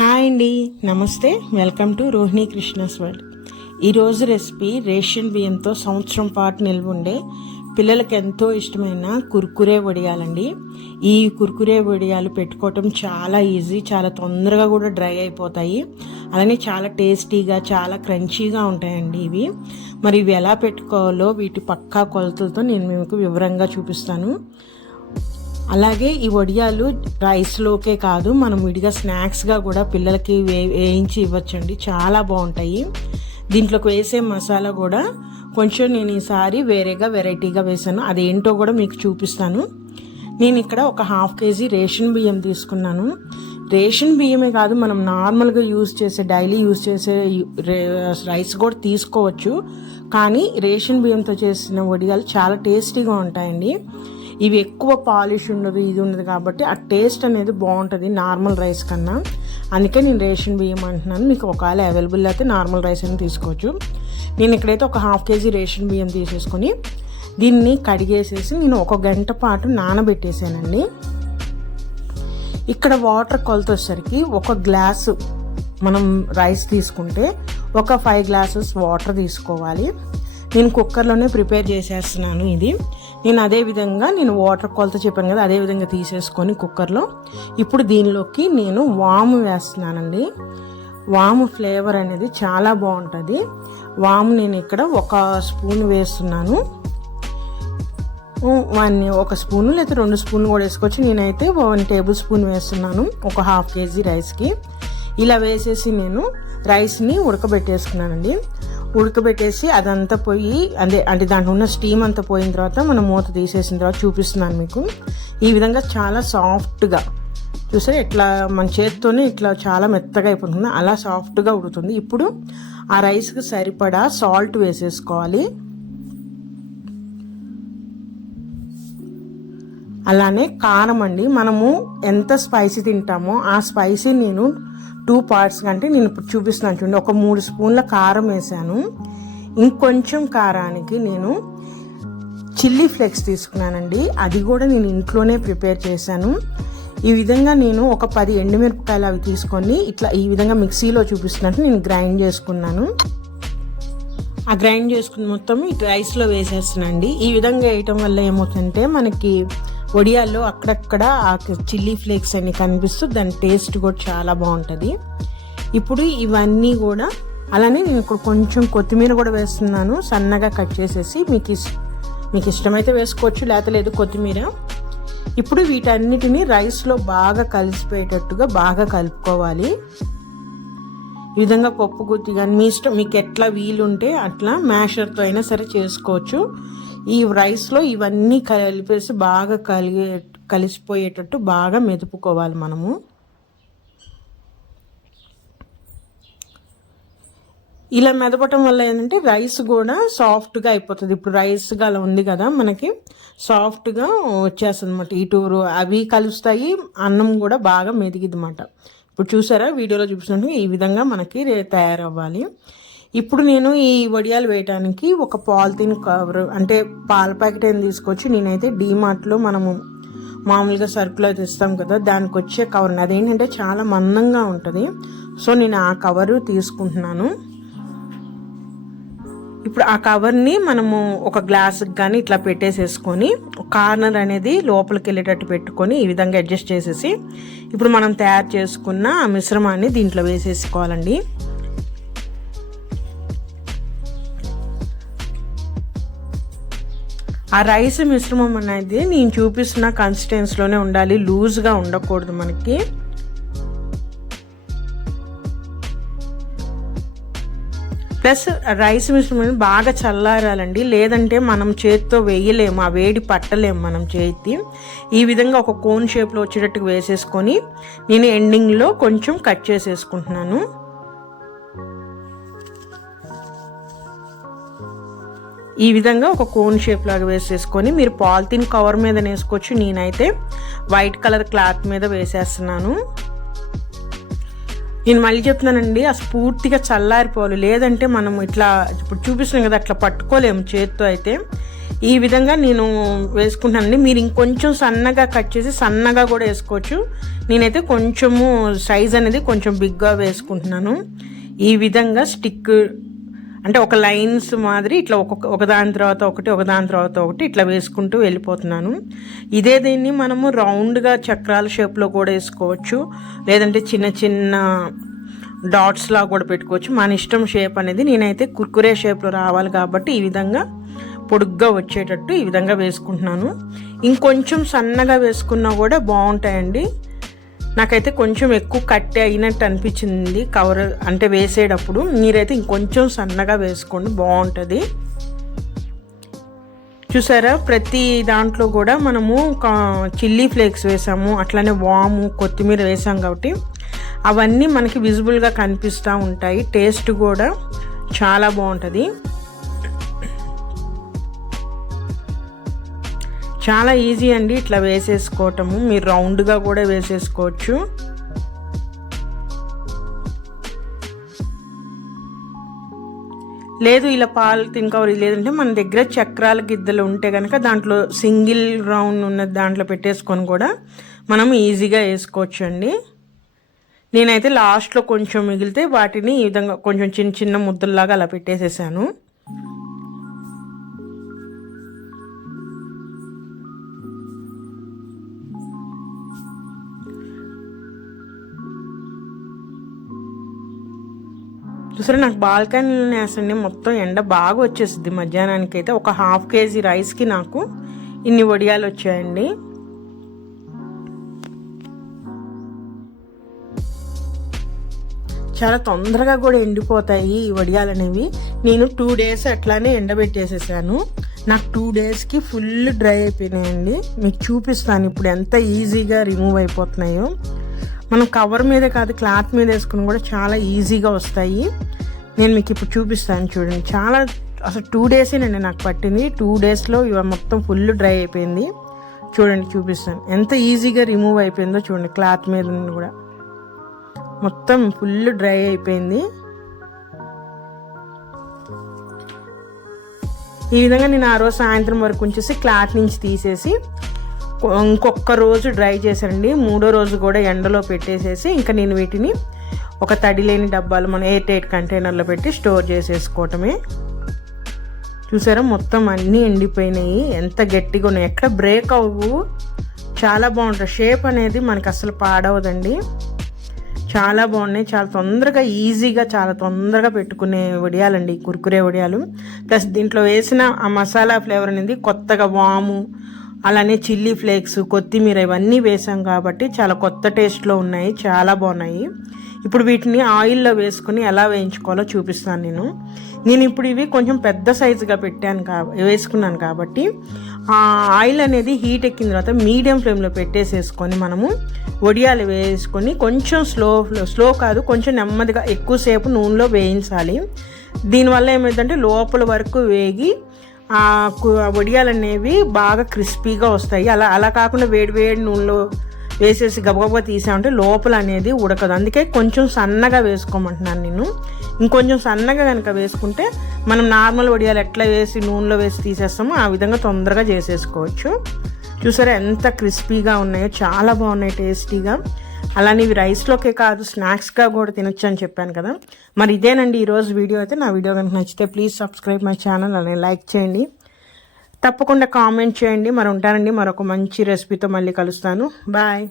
Hi అండి. నమస్తే. Welcome to Rohini Krishna's world. ఈరోజు రెసిపీ రేషన్ బియ్యంతో సంవత్సరం పాటు నిల్వ ఉండే పిల్లలకి ఎంతో ఇష్టమైన కుర్కురే వడియాలండి. ఈ కుర్కురే వడియాలు పెట్టుకోవటం చాలా ఈజీ చాలా తొందరగా కూడా డ్రై అయిపోతాయి. అలానే చాలా టేస్టీగా చాలా క్రంచీగా ఉంటాయండి ఇవి. మరి ఇవి ఎలా పెట్టుకోవాలో వీటి పక్కా కొలతలతో నేను మీకు వివరంగా చూపిస్తాను. అలాగే ఈ వడియాలు రైస్లోకే కాదు మనం విడిగా స్నాక్స్గా కూడా పిల్లలకి వే వేయించి ఇవ్వచ్చండి. చాలా బాగుంటాయి. దీంట్లోకి వేసే మసాలా కూడా కొంచెం నేను ఈసారి వేరేగా వెరైటీగా వేసాను అదేంటో కూడా మీకు చూపిస్తాను. నేను ఇక్కడ ఒక హాఫ్ కేజీ రేషన్ బియ్యం తీసుకున్నాను. రేషన్ బియ్యమే కాదు మనం నార్మల్గా యూజ్ చేసే డైలీ యూజ్ చేసే రైస్ కూడా తీసుకోవచ్చు. కానీ రేషన్ బియ్యంతో చేసిన వడియాలు చాలా టేస్టీగా ఉంటాయండి. ఇవి ఎక్కువ పాలిష్ ఉండదు ఇది ఉండదు కాబట్టి ఆ టేస్ట్ అనేది బాగుంటుంది నార్మల్ రైస్ కన్నా. అందుకే నేను రేషన్ బియ్యం అంటున్నాను. మీకు ఒకవేళ అవైలబుల్ అయితే నార్మల్ రైస్ అని తీసుకోవచ్చు. నేను ఇక్కడైతే ఒక హాఫ్ కేజీ రేషన్ బియ్యం తీసేసుకొని దీన్ని కడిగేసేసి నేను ఒక గంట పాటు నానబెట్టేసానండి. ఇక్కడ వాటర్ కొలత వచ్చేసరికి ఒక గ్లాసు మనం రైస్ తీసుకుంటే ఒక ఫైవ్ గ్లాసెస్ వాటర్ తీసుకోవాలి. నేను కుక్కర్లోనే ప్రిపేర్ చేసేస్తున్నాను ఇది. నేను అదే విధంగా నేను వాటర్ కొలత చెప్పాను కదా అదే విధంగా తీసేసుకొని కుక్కర్లో ఇప్పుడు దీనిలోకి నేను వాము వేస్తున్నానండి. వాము ఫ్లేవర్ అనేది చాలా బాగుంటుంది. వాము నేను ఇక్కడ ఒక స్పూన్ వేస్తున్నాను. వన్ ఒక స్పూను లేదా రెండు స్పూన్లు కూడా వేసుకోవచ్చు. నేనైతే వన్ టేబుల్ స్పూన్ వేస్తున్నాను ఒక హాఫ్ కేజీ రైస్కి ఇలా వేసేసి నేను రైస్ని ఉడకబెట్టేసుకున్నానండి. ఉడకబెట్టేసి అదంతా పోయి అదే అంటే దాంట్లో ఉన్న స్టీమ్ అంతా పోయిన తర్వాత మనం మూత తీసేసిన తర్వాత చూపిస్తున్నాను మీకు. ఈ విధంగా చాలా సాఫ్ట్గా. చూసారా? ఇట్లా మన చేతితోనే ఇట్లా చాలా మెత్తగా అయిపోతుంది. అలా సాఫ్ట్గా ఉడుతుంది. ఇప్పుడు ఆ రైస్కి సరిపడా సాల్ట్ వేసేసుకోవాలి. అలానే కారం అండి. మనము ఎంత స్పైసీ తింటామో ఆ స్పైసీ నేను టూ పార్ట్స్ కంటే నేను ఇప్పుడు చూపిస్తున్నాను చూడండి. ఒక మూడు స్పూన్ల కారం వేసాను. ఇంకొంచెం కారానికి నేను చిల్లీ ఫ్లేక్స్ తీసుకున్నానండి. అది కూడా నేను ఇంట్లోనే ప్రిపేర్ చేశాను. ఈ విధంగా నేను ఒక పది ఎండుమిరపకాయలు అవి తీసుకొని ఇట్లా ఈ విధంగా మిక్సీలో చూపిస్తున్నట్టు నేను గ్రైండ్ చేసుకున్నాను. ఆ గ్రైండ్ చేసుకున్న మొత్తం ఇటు రైస్లో వేసేస్తున్నానండి. ఈ విధంగా వేయటం వల్ల ఏమవుతుందంటే మనకి వడియాల్లో అక్కడక్కడ ఆ చిల్లీ ఫ్లేక్స్ అన్ని కనిపిస్తూ దాని టేస్ట్ కూడా చాలా బాగుంటుంది. ఇప్పుడు ఇవన్నీ కూడా అలానే నేను ఇక్కడ కొంచెం కొత్తిమీర కూడా వేస్తున్నాను. సన్నగా కట్ చేసేసి మీకు మీకు ఇష్టమైతే వేసుకోవచ్చు లేకపోతే లేదు కొత్తిమీర. ఇప్పుడు వీటన్నిటిని రైస్లో బాగా కలిసిపోయేటట్టుగా బాగా కలుపుకోవాలి. ఈ విధంగా పప్పు గుత్తి కానీ మీ ఇష్టం మీకు ఎట్లా వీలుంటే అట్లా మ్యాషర్తో అయినా సరే చేసుకోవచ్చు. ఈ రైస్లో ఇవన్నీ కలిపేసి బాగా కలిగే కలిసిపోయేటట్టు బాగా మెదుపుకోవాలి మనము. ఇలా మెదపటం వల్ల ఏంటంటే రైస్ కూడా సాఫ్ట్గా అయిపోతుంది. ఇప్పుడు రైస్ అలా ఉంది కదా మనకి సాఫ్ట్గా వచ్చేస్తుంది అనమాట ఇటు అవి కలుస్తాయి అన్నం కూడా బాగా మెదిగిద్ది అనమాట ఇప్పుడు చూసారా? వీడియోలో చూపిస్తున్నట్టు ఈ విధంగా మనకి తయారవ్వాలి. ఇప్పుడు నేను ఈ వడియాలు వేయడానికి ఒక పాలిథిన్ కవర్ అంటే పాల ప్యాకెట్ ఏం తీసుకొచ్చి నేనైతే డీమార్ట్లో మనము మామూలుగా సరుకులు అయితే ఇస్తాం కదా దానికి వచ్చే కవర్ అదేంటంటే చాలా మందంగా ఉంటుంది. సో నేను ఆ కవరు తీసుకుంటున్నాను. ఇప్పుడు ఆ కవర్ని మనము ఒక గ్లాస్కి కానీ ఇట్లా పెట్టేసేసుకొని కార్నర్ అనేది లోపలికి వెళ్ళేటట్టు పెట్టుకొని ఈ విధంగా అడ్జస్ట్ చేసేసి ఇప్పుడు మనం తయారు చేసుకున్న ఆ మిశ్రమాన్ని దీంట్లో వేసేసుకోవాలండి. ఆ రైస్ మిశ్రమం అనేది నేను చూపిస్తున్న కన్సిస్టెన్స్లోనే ఉండాలి లూజ్గా ఉండకూడదు మనకి. ప్లస్ రైస్ మిశ్రమం బాగా చల్లారాలండి. లేదంటే మనం చేతితో వేయలేము ఆ వేడి పట్టలేము మనం చేతి ఈ విధంగా ఒక కోన్ షేప్లో వచ్చేటట్టు వేసేసుకొని నేను ఎండింగ్లో కొంచెం కట్ చేసేసుకుంటున్నాను. ఈ విధంగా ఒక కోన్ షేప్ లాగా వేసేసుకొని మీరు పాలిథిన్ కవర్ మీద వేసుకోవచ్చు నేనైతే వైట్ కలర్ క్లాత్ మీద వేసేస్తున్నాను. నేను మళ్ళీ చెప్తున్నానండి ఆ స్ఫూర్తిగా చల్లారిపోవాలి. లేదంటే మనం ఇట్లా ఇప్పుడు చూపిస్తున్నాం కదా అట్లా పట్టుకోలేము చేత్తో అయితే. ఈ విధంగా నేను వేసుకుంటానండి మీరు ఇంకొంచెం సన్నగా కట్ చేసి సన్నగా కూడా వేసుకోవచ్చు. నేనైతే కొంచెము సైజ్ అనేది కొంచెం బిగ్గా వేసుకుంటున్నాను. ఈ విధంగా స్టిక్ అంటే ఒక లైన్స్ మాదిరి ఇట్లా ఒక్కొక్క ఒకదాని తర్వాత ఒకటి ఒకదాని తర్వాత ఒకటి ఇట్లా వేసుకుంటూ వెళ్ళిపోతున్నాను. ఇదే దీన్ని మనము రౌండ్గా చక్రాల షేప్లో కూడా వేసుకోవచ్చు. లేదంటే చిన్న చిన్న డాట్స్లా కూడా పెట్టుకోవచ్చు. మన ఇష్టం షేప్ అనేది నేనైతే కుర్కురే షేప్లో రావాలి కాబట్టి ఈ విధంగా పొడుగ్గా వచ్చేటట్టు ఈ విధంగా వేసుకుంటున్నాను. ఇంకొంచెం సన్నగా వేసుకున్నా కూడా బాగుంటాయండి. నాకైతే కొంచెం ఎక్కువ కట్టే అయినట్టు అనిపించింది. కవర్ అంటే వేసేటప్పుడు మీరైతే ఇంకొంచెం సన్నగా వేసుకోండి బాగుంటుంది. చూసారా? ప్రతి దాంట్లో కూడా మనము చిల్లీ ఫ్లేక్స్ వేసాము అట్లానే వాము కొత్తిమీర వేసాం కాబట్టి అవన్నీ మనకి విజిబుల్గా కనిపిస్తూ ఉంటాయి. టేస్ట్ కూడా చాలా బాగుంటుంది. చాలా ఈజీ అండి ఇట్లా వేసేసుకోవటము. మీరు రౌండ్గా కూడా వేసేసుకోవచ్చు. లేదు ఇలా పాలు తినకవరి లేదంటే మన దగ్గర చక్రాల గిద్దలు ఉంటే కనుక దాంట్లో సింగిల్ రౌండ్ ఉన్న దాంట్లో పెట్టేసుకొని కూడా మనం ఈజీగా వేసుకోవచ్చు అండి నేనైతే లాస్ట్లో కొంచెం మిగిలితే వాటిని ఈ విధంగా కొంచెం చిన్న చిన్న ముద్దల్లాగా అలా పెట్టేసేసాను. చూసారా నాకు బాల్కనీ వేసండి మొత్తం ఎండ బాగా వచ్చేసింది మధ్యాహ్నానికి అయితే ఒక హాఫ్ కేజీ రైస్కి నాకు ఇన్ని వడియాలు వచ్చాయండి. చాలా తొందరగా కూడా ఎండిపోతాయి ఈ వడియాలు అనేవి. నేను టూ డేస్ అట్లానే ఎండబెట్టేసేసాను. నాకు టూ డేస్కి ఫుల్ డ్రై అయిపోయినాయండి. మీకు చూపిస్తాను ఇప్పుడు ఎంత ఈజీగా రిమూవ్ అయిపోతున్నాయో. మనం కవర్ మీద కాదు క్లాత్ మీద వేసుకుని కూడా చాలా ఈజీగా వస్తాయి. నేను మీకు ఇప్పుడు చూపిస్తాను చూడండి. చాలా అసలు టూ డేసేనండి నాకు పట్టింది. టూ డేస్లో ఇవి మొత్తం ఫుల్ డ్రై అయిపోయింది. చూడండి చూపిస్తాను. ఎంత ఈజీగా రిమూవ్ అయిపోయిందో చూడండి క్లాత్ మీద కూడా. మొత్తం ఫుల్ డ్రై అయిపోయింది. ఈ విధంగా నేను ఆ రోజు సాయంత్రం వరకు ఉంచేసి క్లాత్ నుంచి తీసేసి ఇంకొక రోజు డ్రై చేసండి మూడో రోజు కూడా ఎండలో పెట్టేసేసి ఇంకా నేను వీటిని ఒక తడి లేని డబ్బాలు మనం ఎయిట్ ఎయిట్ కంటైనర్లో పెట్టి స్టోర్ చేసేసుకోవటమే. చూసారా? మొత్తం అన్నీ ఎండిపోయినాయి. ఎంత గట్టిగా ఉన్నాయి. ఎక్కడ బ్రేక్ అవ్వు. చాలా బాగుంటుంది. షేప్ అనేది మనకి అసలు పాడవదండి. చాలా బాగున్నాయి. చాలా తొందరగా ఈజీగా చాలా తొందరగా పెట్టుకునే వడియాలండి. కురుకురే వడియాలు. ప్లస్ దీంట్లో వేసిన ఆ మసాలా ఫ్లేవర్ అనేది కొత్తగా వాము అలానే చిల్లీ ఫ్లేక్స్ కొత్తిమీర ఇవన్నీ వేసాం కాబట్టి చాలా కొత్త టేస్ట్లో ఉన్నాయి చాలా బాగున్నాయి. ఇప్పుడు వీటిని ఆయిల్లో వేసుకుని ఎలా వేయించుకోవాలో చూపిస్తాను నేను. నేను ఇప్పుడు ఇవి కొంచెం పెద్ద సైజుగా పెట్టాను కా వేసుకున్నాను కాబట్టి ఆ ఆయిల్ అనేది హీట్ ఎక్కిన తర్వాత మీడియం ఫ్లేమ్లో పెట్టేసేసుకొని మనము వడియాలు వేసుకొని కొంచెం స్లో స్లో కాదు కొంచెం నెమ్మదిగా ఎక్కువసేపు నూనెలో వేయించాలి. దీనివల్ల ఏమైందంటే లోపల వరకు వేగి వడియాలు అనేవి బాగా క్రిస్పీగా వస్తాయి. అలా అలా కాకుండా వేడి వేడి నూనెలో వేసేసి గబగబా తీసామంటే లోపల అనేది ఉడకదు. అందుకే కొంచెం సన్నగా వేసుకోమంటున్నాను నేను. ఇంకొంచెం సన్నగా కనుక వేసుకుంటే మనం నార్మల్ వడియాలు ఎట్లా వేసి నూనెలో వేసి తీసేస్తామో ఆ విధంగా తొందరగా చేసేసుకోవచ్చు. చూసారా ఎంత క్రిస్పీగా ఉన్నాయో చాలా బాగున్నాయి టేస్టీగా. అలానే ఇవి రైస్లోకే కాదు స్నాక్స్గా కూడా తినొచ్చు అని చెప్పాను కదా. మరి ఇదేనండి ఈరోజు వీడియో అయితే. నా వీడియో కనుక నచ్చితే ప్లీజ్ సబ్స్క్రైబ్ మై ఛానల్ అలానే లైక్ చేయండి. తప్పకుండా కామెంట్ చేయండి. మరి ఉంటానండి మరొక మంచి రెసిపీతో మళ్ళీ కలుస్తాను. బాయ్